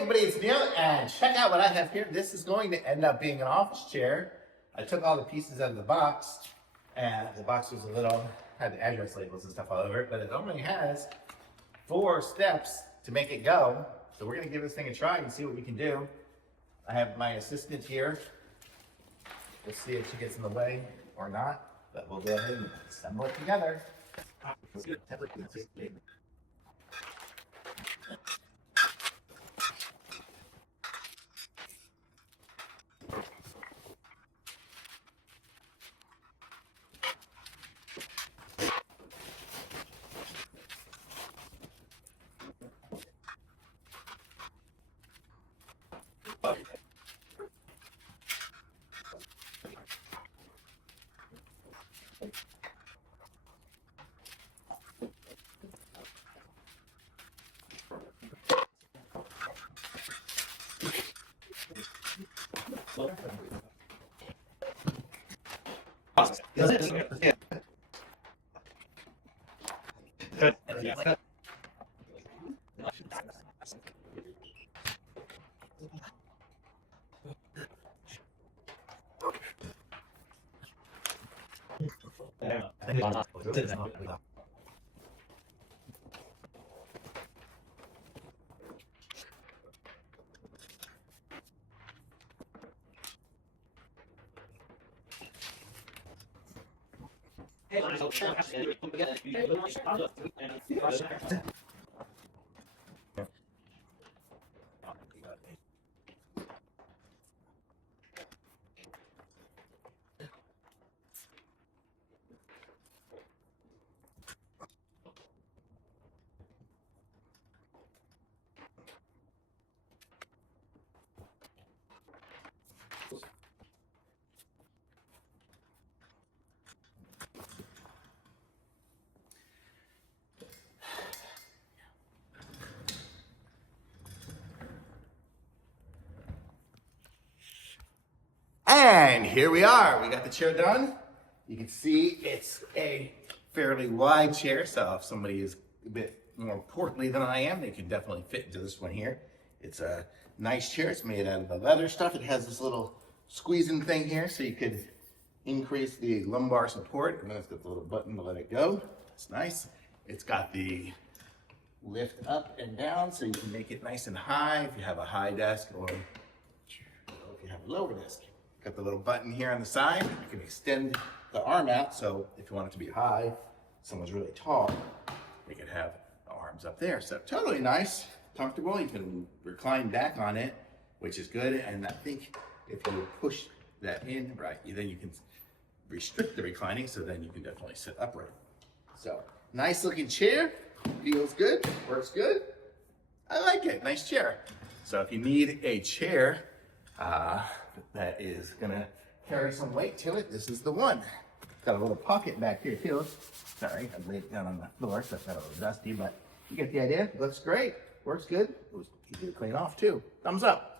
everybody, it's Neil, and check out what I have here. This is going to end up being an office chair. I took all the pieces out of the box, and the box was had the address labels and stuff all over it, but it only has 4 steps to make it go. So we're gonna give this thing a try and see what we can do. I have my assistant here. We'll see if she gets in the way or not, but we'll go ahead and assemble it together. And here we are. We got the chair done. You can see it's a fairly wide chair, so if somebody is a bit more portly than I am, they can definitely fit into this one here. It's a nice chair. It's made out of the leather stuff. It has this little squeezing thing here, so you could increase the lumbar support, and then it's got the little button to let it go. It's nice. It's got the lift up and down, so you can make it nice and high if you have a high desk or if you have a lower desk. Got the little button here on the side. You can extend the arm out, so if you want it to be high, someone's really tall, they could have the arms up there. So totally nice, comfortable. You can recline back on it, which is good. And I think if you push that in, right, then you can restrict the reclining, so then you can definitely sit upright. So nice looking chair, feels good, works good. I like it, nice chair. So if you need a chair that is gonna carry some weight to it, this is the one. It's got a little pocket back here too. Sorry, I laid it down on the floor, so it's got a little dusty, but you get the idea. It looks great, works good. It was easy to clean off too. Thumbs up.